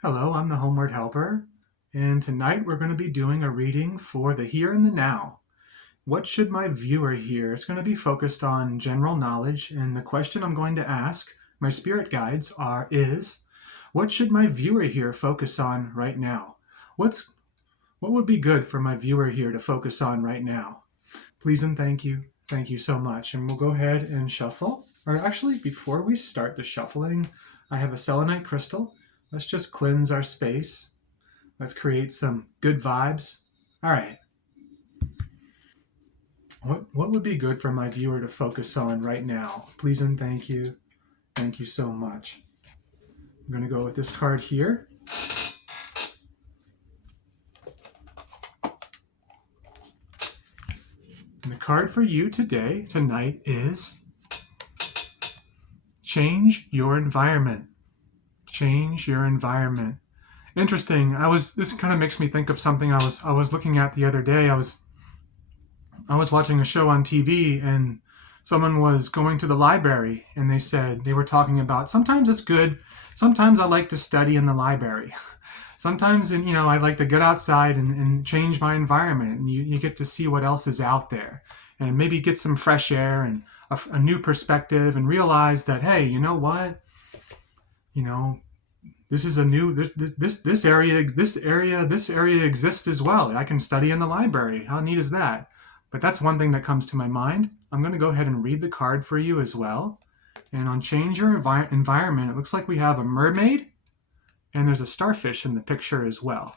Hello, I'm the Homeward Helper, and tonight we're going to be doing a reading for the here and the now. What should my viewer hear? It's going to be focused on general knowledge, and the question I'm going to ask my spirit guides is, what should my viewer here focus on right now? What's what would be good for my viewer here to focus on right now? Please and thank you. Thank you so much. And we'll go ahead and shuffle. Or actually, before we start the shuffling, I have a selenite crystal. Let's just cleanse our space. Let's create some good vibes. All right. What would be good for my viewer to focus on right now? Please and thank you. Thank you so much. I'm going to go with this card here. And the card for you tonight, is change your environment. Change your environment. Interesting. This kind of makes me think of something I was looking at the other day. I was watching a show on TV, and someone was going to the library, and they were talking about sometimes it's good. Sometimes I like to study in the library. Sometimes, I like to get outside and change my environment, and you get to see what else is out there, and maybe get some fresh air and a new perspective, and realize that, hey, you know what, this is a new this area exists as well. I can study in the library. How neat is that? But that's one thing that comes to my mind. I'm going to go ahead and read the card for you as well. And on change your environment, it looks like we have a mermaid and there's a starfish in the picture as well.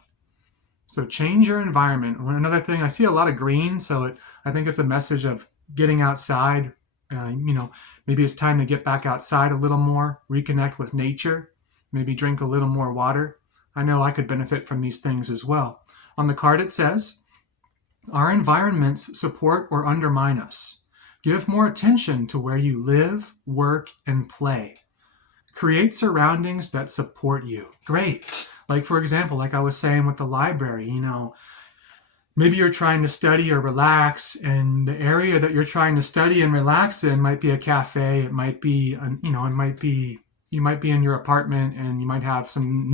So change your environment. Another thing, I see a lot of green, so I think it's a message of getting outside. Maybe it's time to get back outside a little more, reconnect with nature, maybe drink a little more water. I know I could benefit from these things as well. On the card it says, our environments support or undermine us. Give more attention to where you live, work, and play. Create surroundings that support you. Great. Like, for example, like I was saying with the library, maybe you're trying to study or relax, and the area that you're trying to study and relax in might be a cafe. It might be, you might be in your apartment and you might have some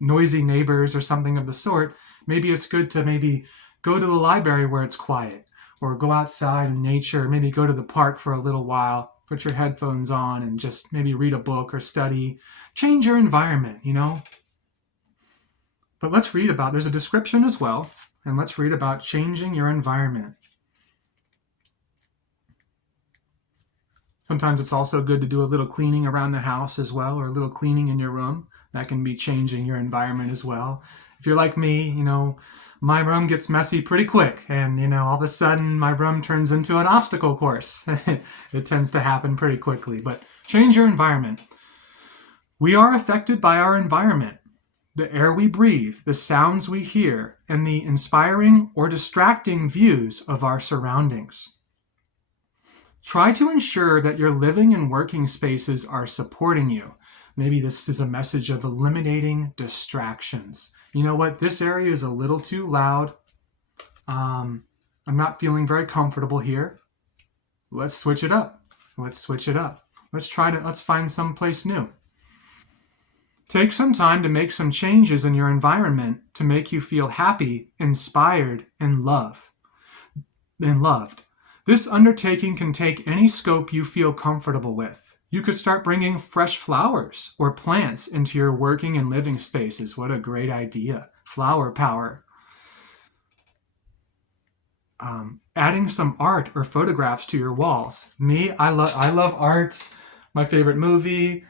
noisy neighbors or something of the sort. Maybe it's good to go to the library where it's quiet, or go outside in nature, maybe go to the park for a little while, put your headphones on and just maybe read a book or study. Change your environment, But there's a description as well, and let's read about changing your environment. Sometimes it's also good to do a little cleaning around the house as well, or a little cleaning in your room. That can be changing your environment as well. If you're like me, my room gets messy pretty quick, and all of a sudden my room turns into an obstacle course. It tends to happen pretty quickly, but change your environment. We are affected by our environment. The air we breathe, the sounds we hear, and the inspiring or distracting views of our surroundings. Try to ensure that your living and working spaces are supporting you. Maybe this is a message of eliminating distractions. You know what? This area is a little too loud. I'm not feeling very comfortable here. Let's switch it up. Let's find someplace new. Take some time to make some changes in your environment to make you feel happy, inspired, and loved. This undertaking can take any scope you feel comfortable with. You could start bringing fresh flowers or plants into your working and living spaces. What a great idea. Flower power. Adding some art or photographs to your walls. I love art. My favorite movie,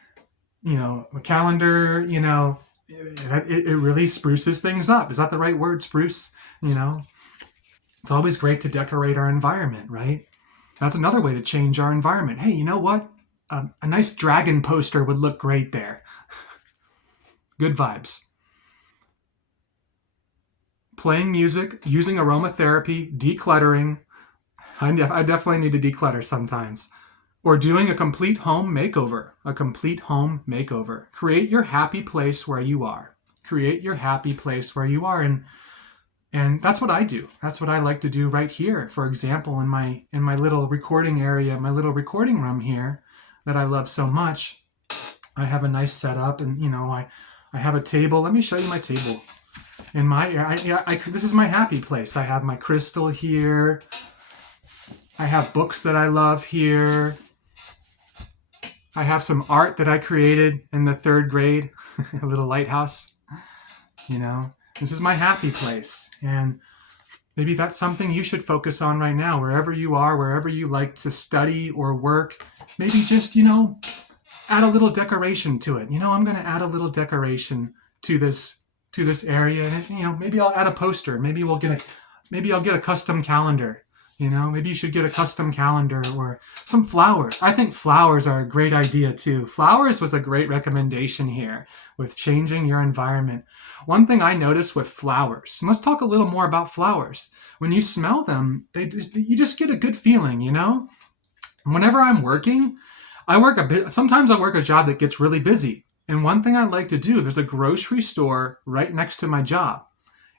a calendar, it really spruces things up. Is that the right word, spruce? It's always great to decorate our environment, right? That's another way to change our environment. Hey, you know what? A nice dragon poster would look great there. Good vibes. Playing music, using aromatherapy, decluttering. I definitely need to declutter sometimes. Or doing a complete home makeover. Create your happy place where you are. And that's what I do. That's what I like to do right here. For example, in my little recording area, my little recording room here that I love so much, I have a nice setup, and I have a table. Let me show you my table. In my this is my happy place. I have my crystal here. I have books that I love here. I have some art that I created in the 3rd grade, a little lighthouse. You know, this is my happy place. And maybe that's something you should focus on right now, wherever you are, wherever you like to study or work. Maybe just, add a little decoration to it. I'm going to add a little decoration to this area. And, maybe I'll add a poster. Maybe I'll get a custom calendar. Maybe you should get a custom calendar or some flowers. I think flowers are a great idea too. Flowers was a great recommendation here with changing your environment. One thing I noticed with flowers, and let's talk a little more about flowers. When you smell them, you just get a good feeling, Whenever I'm working, sometimes I work a job that gets really busy. And one thing I like to do, there's a grocery store right next to my job.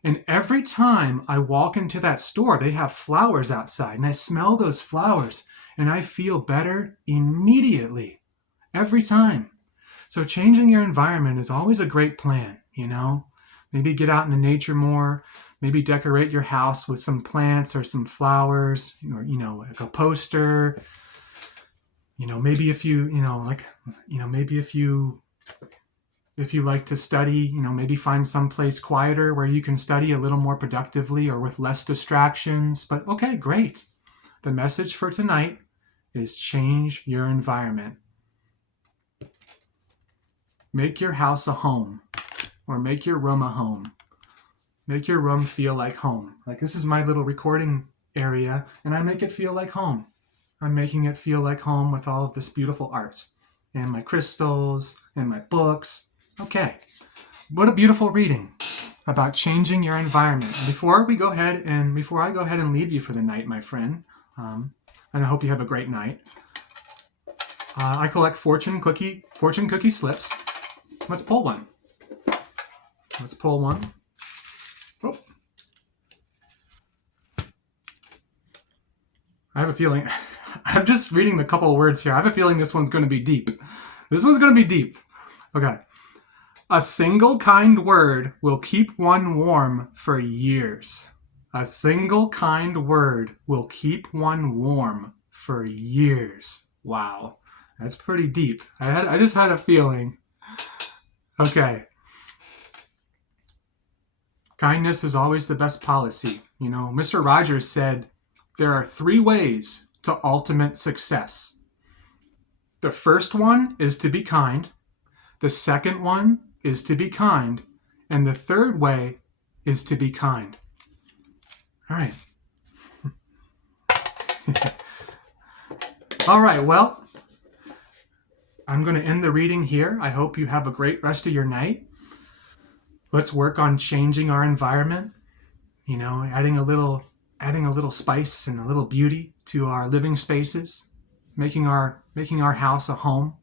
And every time I walk into that store, they have flowers outside, and I smell those flowers, and I feel better immediately, every time. So changing your environment is always a great plan, Maybe get out into nature more, maybe decorate your house with some plants or some flowers, or, like a poster. Maybe if you, maybe if you like to study, maybe find some place quieter where you can study a little more productively or with less distractions. But okay, great. The message for tonight is change your environment. Make your house a home, or make your room a home. Make your room feel like home. Like, this is my little recording area, and I make it feel like home. I'm making it feel like home with all of this beautiful art and my crystals and my books. Okay, what a beautiful reading about changing your environment. Before I go ahead and leave you for the night, my friend, and I hope you have a great night. I collect fortune cookie slips. Let's pull one. Oh. I have a feeling. I'm just reading the couple of words here. I have a feeling this one's going to be deep. Okay. A single kind word will keep one warm for years. A single kind word will keep one warm for years. Wow. That's pretty deep. I just had a feeling. Okay. Kindness is always the best policy. Mr. Rogers said there are 3 ways to ultimate success. The first one is to be kind. The second one is to be kind. And the third way is to be kind. All right. All right, well, I'm going to end the reading here. I hope you have a great rest of your night. Let's work on changing our environment, adding a little spice and a little beauty to our living spaces, making our house a home.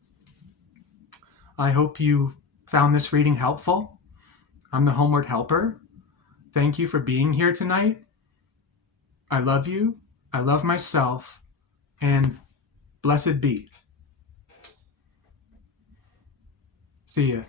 I hope you found this reading helpful. I'm the Homeward Helper. Thank you for being here tonight. I love you. I love myself. And blessed be. See ya.